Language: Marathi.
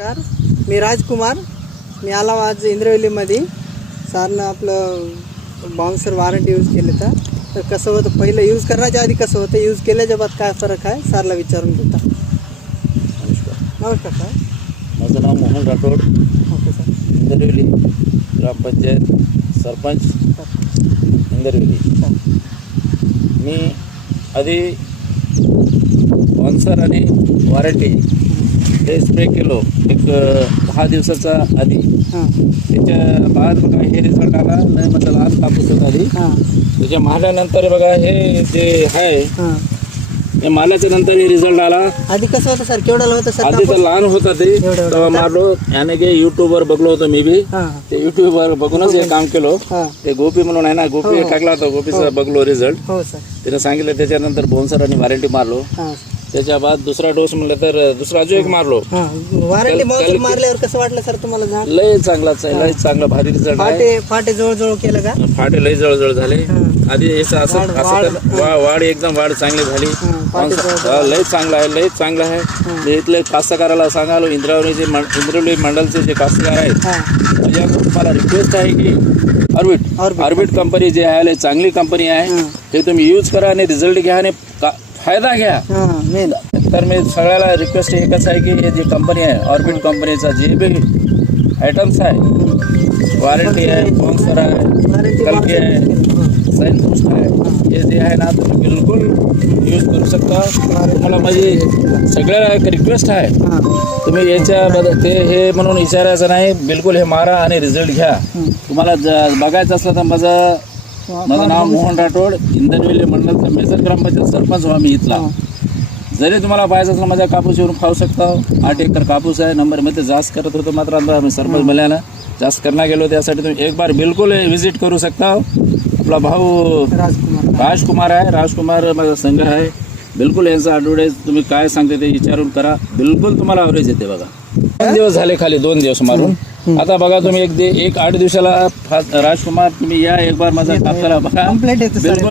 नमस्कार, मी राजकुमार. मी आला आज इंद्रवेलीमध्ये. सरनं आपलं बाउन्सर वॉरंटी यूज केलं तर कसं होतं, पहिलं यूज करण्याच्या आधी कसं होतं, यूज केल्याच्या बाद काय फरक आहे सरला विचारून घेता. नमस्कार सर, माझं नाव मोहन राठोड, ओके सर. इंद्रवेली ग्रामपंचायत सरपंच इंद्रवेली. मी आधी बाउन्सर आणि वॉरंटी हे स्प्रे केलो एक 10 दिवसाचा आधी. त्याच्या बाद बघा हे रिझल्ट आला. नाही म्हटलं लहान कापूस होता आधी. त्याच्या मारल्यानंतर बघा हे जे आहे हे मारल्याच्या नंतर हे रिझल्ट आला. आधी कसं होतं सर, केवढं होतं सर? आधी तर लहान होता ते, तेव्हा मारलो. याने की युट्यूबवर बघलो होतो मी बी. ते युट्यूबवर बघूनच हे काम केलो. ते गोपी म्हणून आहे ना, गोपी टाकला होता, गोपीचा बघलो रिझल्ट. हो सर. त्याने सांगितलं. त्याच्यानंतर बाउन्सर आणि वॉरंटी मारलो. त्याच्या बाद दुसरा डोस म्हणलं तर दुसरा अजून एक मारलो. वॉरंटी बाउन्सर मारल्यावर कसं वाटलं सर तुम्हाला? झाड लय चांगलाच आहे, लय चांगला भारी रिझल्ट आहे. फाटे जवळ केलं का? फाटे लय जवळ झाले. आधी वाढ एकदम वाढ चांगली झाली. लय चांगला आहे, लय चांगला आहे. मी इथले कास्तकाराला सांगालो, इंद्रवेली मंडलचे जे कास्तकार आहेत, माझ्याकडून तुम्हाला रिक्वेस्ट आहे की ऑर्बिट कंपनी जे आहे चांगली कंपनी आहे, ते तुम्ही यूज करा आणि रिझल्ट घ्या आणि फायदा घ्या. तर मी सगळ्याला रिक्वेस्ट एकच आहे की हे जी कंपनी आहे ऑर्बिट कंपनीचा जे बी आयटम्स आहे, वॉरंटी आहे, बाउन्सर आहे, कल्की आहे, साईनबूस्ट आहे, हे जे आहे ना तुम्ही बिलकुल यूज करू शकता. तुम्हाला माझी सगळ्याला एक रिक्वेस्ट आहे, तुम्ही याच्याबद्दल ते हे म्हणून विचारायचं नाही, बिलकुल हे मारा आणि रिझल्ट घ्या. तुम्हाला बघायचं असलं तर माझं नाव मोहन राठोड, इंद्रवेली मंडलचा मेजर ग्रामपंचायत सरपंच व्हा मी इथला. जरी तुम्हाला पाहायचं असलं माझ्या कापूस येऊन खाऊ शकता. 8 एकर कापूस आहे. नंबरमध्ये जास्त करत होतो, मात्र आता आम्ही सरपंच मिळाल्यानं जास्त करणार गेलो. त्यासाठी तुम्ही एक बार बिलकुल व्हिजिट करू शकता. आपला भाऊ राजकुमार आहे, राजकुमार माझा संघ आहे. बिलकुल यांचा ॲडव्हर्टाईज तुम्ही काय सांगते ते विचारून करा, बिलकुल तुम्हाला ॲव्हरेज येते. बघा 2 दिवस झाले, खाली 2 दिवस मारून. आता बघा तुम्ही एक 8 दिवसाला राजकुमार तुम्ही या एक बार माझा कापसाला बघा. बिलकुल